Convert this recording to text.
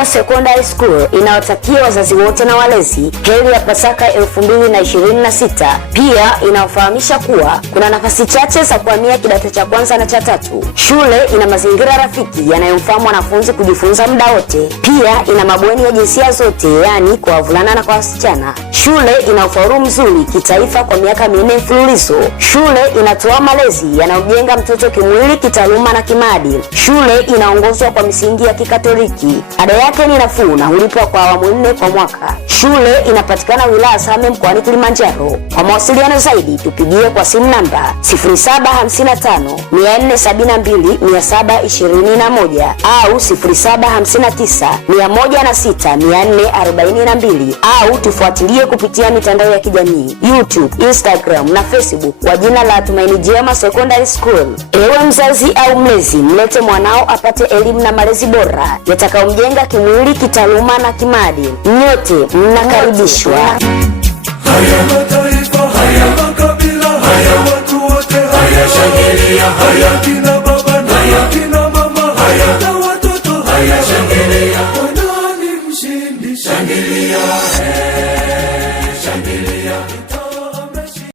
Jema Secondary School inawatakia wazazi wote na walezi heri ya Pasaka 2026. Pia inawafahamisha kuwa kuna nafasi chache za kuhamia kidato cha kwanza na cha tatu. Shule ina mazingira rafiki yanayomfaa mwanafunzi kujifunza muda wote. Pia ina mabweni ya jinsia zote, yani kwa wavulana na kwa wasichana. Shule ina ufaulu mzuri kitaifa kwa miaka 4 mfululizo. Shule inatoa malezi yanayojenga mtoto kimwili, kitaaluma na kimaadili. Shule inaongozwa kwa misingi ya Kikatoliki. Ada yake ni nafuu na hulipwa kwa awamu 4 kwa mwaka. Shule inapatikana wilaya Same mkoani Kilimanjaro. Kwa mawasiliano zaidi tupigie kwa simu namba 0755 472 721 au 0759 106 442 au tufuatilie kupitia mitandao ya kijamii YouTube, Instagram na Facebook kwa jina la Tumaini Jema Secondary School. Ewe mzazi au mlezi, mlete mwanao apate elimu na malezi bora yatakayomjenga kimwili, kitaaluma na kimaadili. Nyote mnakaribishwa. Haya mataifa, haya makabila, haya watu wote, haya shangilia, haya kina baba na haya kina